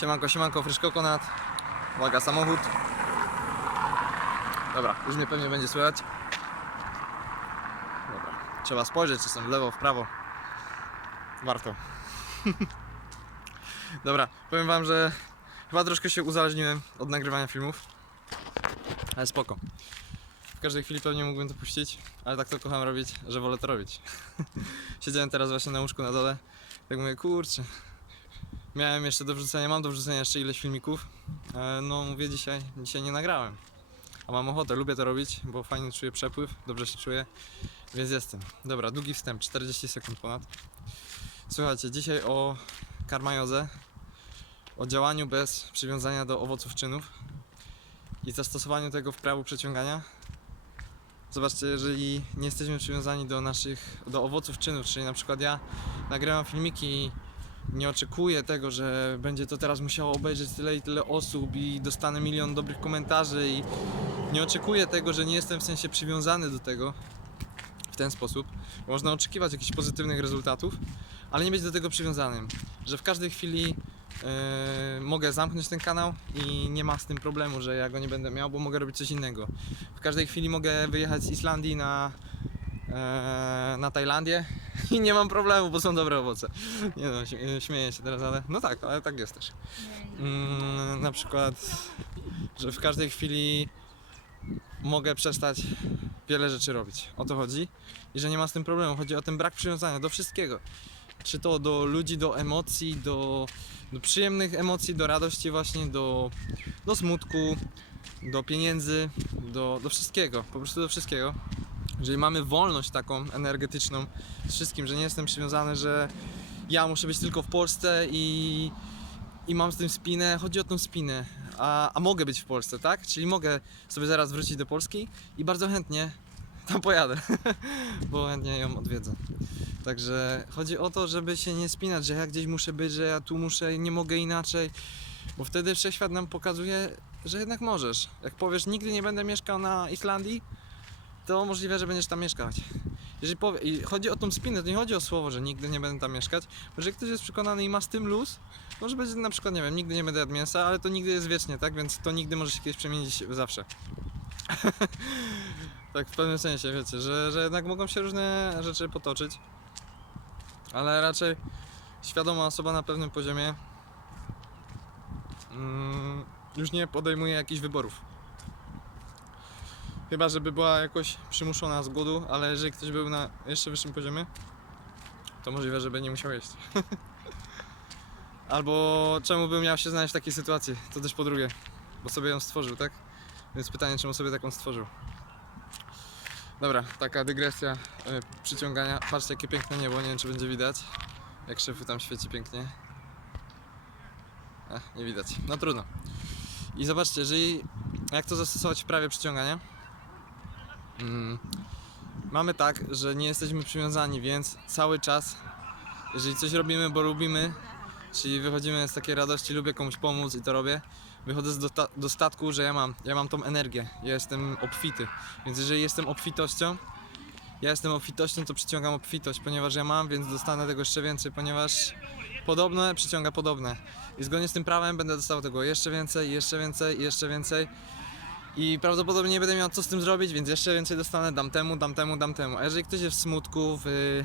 Siemanko, siemanko, Frisz Kokonat. Uwaga, samochód. Dobra, już mnie pewnie będzie słychać. Dobra, trzeba spojrzeć czasem w lewo, w prawo. Warto. Dobra, powiem wam, że chyba troszkę się uzależniłem od nagrywania filmów. Ale spoko. W każdej chwili pewnie mógłbym to puścić, ale tak to kocham robić, że wolę to robić. Siedziałem teraz właśnie na łóżku na dole. Tak mówię, kurczę, Miałem jeszcze do wrzucenia, mam do wrzucenia jeszcze ileś filmików. E, No mówię dzisiaj, dzisiaj nie nagrałem. A mam ochotę, lubię to robić, bo fajnie czuję przepływ, dobrze się czuję, więc jestem. Dobra, długi wstęp, 40 sekund ponad. Słuchajcie, dzisiaj o karmajoze, o działaniu bez przywiązania do owoców czynów i zastosowaniu tego w prawu przeciągania. Zobaczcie, jeżeli nie jesteśmy przywiązani do naszych, do owoców czynów, czyli na przykład ja nagrywam filmiki i nie oczekuję tego, że będzie to teraz musiało obejrzeć tyle i tyle osób i dostanę milion dobrych komentarzy i nie oczekuję tego, że nie jestem w sensie przywiązany do tego w ten sposób. Można oczekiwać jakichś pozytywnych rezultatów, ale nie być do tego przywiązanym, że w każdej chwili e, mogę zamknąć ten kanał i nie ma z tym problemu, że ja go nie będę miał, bo mogę robić coś innego. W każdej chwili mogę wyjechać z Islandii na, na Tajlandię i nie mam problemu, bo są dobre owoce. Nie no, śmie- śmieję się teraz, ale no tak, ale tak jest też. Mm, na przykład, że w każdej chwili mogę przestać wiele rzeczy robić. O to chodzi. I że nie ma z tym problemu. Chodzi o ten brak przywiązania do wszystkiego. Czy to do ludzi, do emocji, do, do przyjemnych emocji, do radości właśnie, do, do smutku, do pieniędzy, do, do wszystkiego. Po prostu do wszystkiego. Jeżeli mamy wolność taką energetyczną z wszystkim, że nie jestem przywiązany, że ja muszę być tylko w Polsce i, i mam z tym spinę. Chodzi o tą spinę, a, a mogę być w Polsce, tak? Czyli mogę sobie zaraz wrócić do Polski i bardzo chętnie tam pojadę, bo chętnie ją odwiedzę. Także chodzi o to, żeby się nie spinać, że ja gdzieś muszę być, że ja tu muszę, nie mogę inaczej, bo wtedy wszechświat nam pokazuje, że jednak możesz. Jak powiesz, nigdy nie będę mieszkał na Islandii, to możliwe, że będziesz tam mieszkać. Jeżeli powie, i chodzi o tą spinę, to nie chodzi o słowo, że nigdy nie będę tam mieszkać, bo jeżeli ktoś jest przekonany i ma z tym luz, może być na przykład, nie wiem, nigdy nie będę jadł mięsa, ale to nigdy jest wiecznie, tak? Więc to nigdy może się kiedyś przemienić zawsze. tak w pewnym sensie, wiecie, że, że jednak mogą się różne rzeczy potoczyć, ale raczej świadoma osoba na pewnym poziomie mm, już nie podejmuje jakichś wyborów. Chyba, żeby była jakoś przymuszona z głodu, ale jeżeli ktoś był na jeszcze wyższym poziomie, to możliwe, żeby nie musiał jeść. Albo czemu bym miał się znaleźć w takiej sytuacji? To też po drugie, bo sobie ją stworzył, tak? Więc pytanie, czemu sobie taką stworzył? Dobra, taka dygresja e, przyciągania. Patrzcie, jakie piękne niebo, nie wiem, czy będzie widać. Jak szefu tam świeci pięknie. Ech, nie widać. No trudno. I zobaczcie, jeżeli jak to zastosować w prawie przyciągania? Mm, mamy tak, że nie jesteśmy przywiązani, więc cały czas, jeżeli coś robimy, bo lubimy, czyli wychodzimy z takiej radości, lubię komuś pomóc i to robię, wychodzę z do, do statku, że ja mam, ja mam tą energię, ja jestem obfity, więc jeżeli jestem obfitością, ja jestem obfitością, to przyciągam obfitość, ponieważ ja mam, więc dostanę tego jeszcze więcej, ponieważ podobne przyciąga podobne. I zgodnie z tym prawem będę dostawał tego jeszcze więcej, jeszcze więcej, jeszcze więcej. I prawdopodobnie nie będę miał co z tym zrobić, więc jeszcze więcej dostanę, dam temu, dam temu, dam temu. A jeżeli ktoś jest w smutku, w,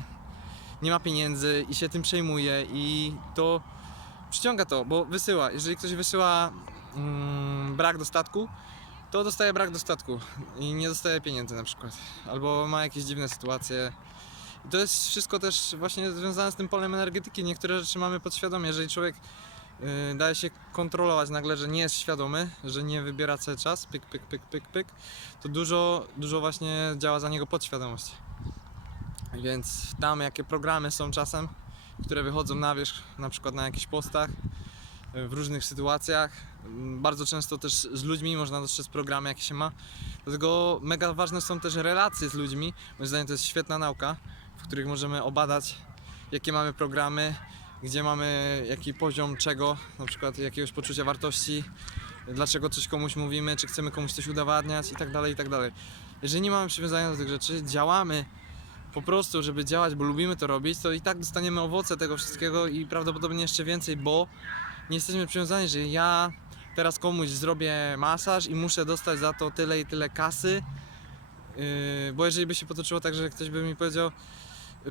nie ma pieniędzy i się tym przejmuje i to przyciąga to, bo wysyła. Jeżeli ktoś wysyła mm, brak dostatku, to dostaje brak dostatku i nie dostaje pieniędzy na przykład. Albo ma jakieś dziwne sytuacje. I to jest wszystko też właśnie związane z tym polem energetyki. Niektóre rzeczy mamy podświadomie. Jeżeli człowiek daje się kontrolować nagle, że nie jest świadomy, że nie wybiera cały czas, pyk, pyk, pyk, pyk, pyk, to dużo, dużo właśnie działa za niego podświadomość. Więc tam jakie programy są czasem, które wychodzą na wierzch, na przykład na jakichś postach, yy, w różnych sytuacjach. Yy, Bardzo często też z ludźmi można dostrzec programy, jakie się ma. Dlatego mega ważne są też relacje z ludźmi. Moim zdaniem to jest świetna nauka, w których możemy obadać, jakie mamy programy, gdzie mamy jaki poziom czego, na przykład jakiegoś poczucia wartości, dlaczego coś komuś mówimy, czy chcemy komuś coś udowadniać i tak dalej, i tak dalej. Jeżeli nie mamy przywiązania do tych rzeczy, działamy po prostu, żeby działać, bo lubimy to robić, to i tak dostaniemy owoce tego wszystkiego i prawdopodobnie jeszcze więcej, bo nie jesteśmy przywiązani, że ja teraz komuś zrobię masaż i muszę dostać za to tyle i tyle kasy. Yy, bo jeżeli by się potoczyło tak, że ktoś by mi powiedział,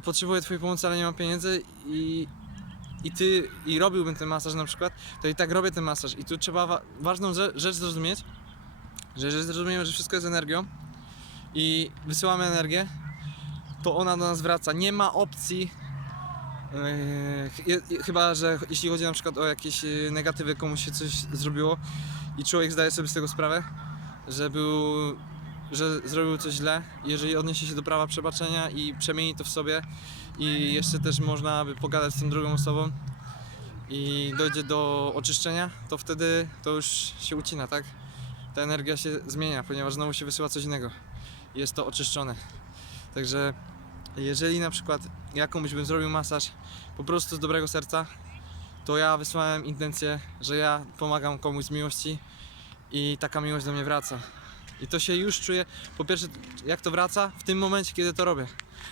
potrzebuję twojej pomocy, ale nie mam pieniędzy i, i ty i robiłbym ten masaż na przykład, to i tak robię ten masaż. I tu trzeba wa- ważną rze- rzecz zrozumieć, że jeżeli zrozumiemy, że wszystko jest energią i wysyłamy energię, to ona do nas wraca. Nie ma opcji Yy, ch- chyba, że jeśli chodzi na przykład o jakieś yy, negatywy, komuś się coś zrobiło i człowiek zdaje sobie z tego sprawę, że był, że zrobił coś źle, jeżeli odniesie się do prawa przebaczenia i przemieni to w sobie i jeszcze też można by pogadać z tą drugą osobą i dojdzie do oczyszczenia, to wtedy to już się ucina, tak? Ta energia się zmienia, ponieważ znowu się wysyła coś innego. Jest to oczyszczone. Także jeżeli na przykład ja komuś bym zrobił masaż po prostu z dobrego serca, to ja wysłałem intencję, że ja pomagam komuś z miłości i taka miłość do mnie wraca. I to się już czuję, po pierwsze, jak to wraca? W tym momencie, kiedy to robię.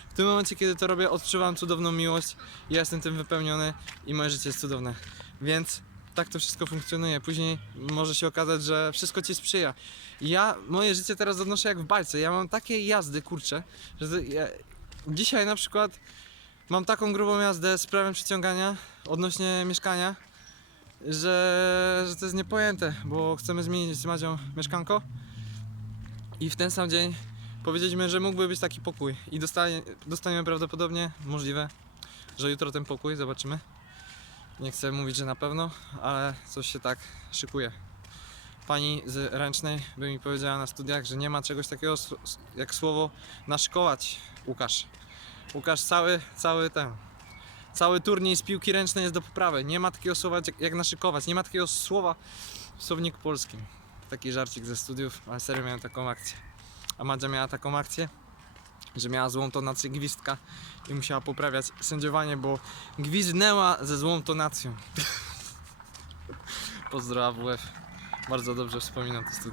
W tym momencie, kiedy to robię, odczuwam cudowną miłość, ja jestem tym wypełniony i moje życie jest cudowne. Więc tak to wszystko funkcjonuje. Później może się okazać, że wszystko ci sprzyja. Ja moje życie teraz odnoszę jak w bajce. Ja mam takie jazdy, kurczę, że ja, dzisiaj na przykład mam taką grubą jazdę z prawem przyciągania odnośnie mieszkania, że, że to jest niepojęte, bo chcemy zmienić z Madzią mieszkanko i w ten sam dzień powiedzieliśmy, że mógłby być taki pokój i dostanie, dostaniemy prawdopodobnie, możliwe, że jutro ten pokój, zobaczymy. Nie chcę mówić, że na pewno, ale coś się tak szykuje. Pani z ręcznej by mi powiedziała na studiach, że nie ma czegoś takiego jak słowo naszkołać, Łukasz. Łukasz, cały, cały ten, cały turniej z piłki ręcznej jest do poprawy. Nie ma takiego słowa jak, jak naszykować, nie ma takiego słowa w słowniku polskim. Taki żarcik ze studiów, ale serio miałem taką akcję. A Madzia miała taką akcję, że miała złą tonację gwizdka i musiała poprawiać sędziowanie, bo gwizdnęła ze złą tonacją. Pozdro AWF. Bardzo dobrze wspominam te studia.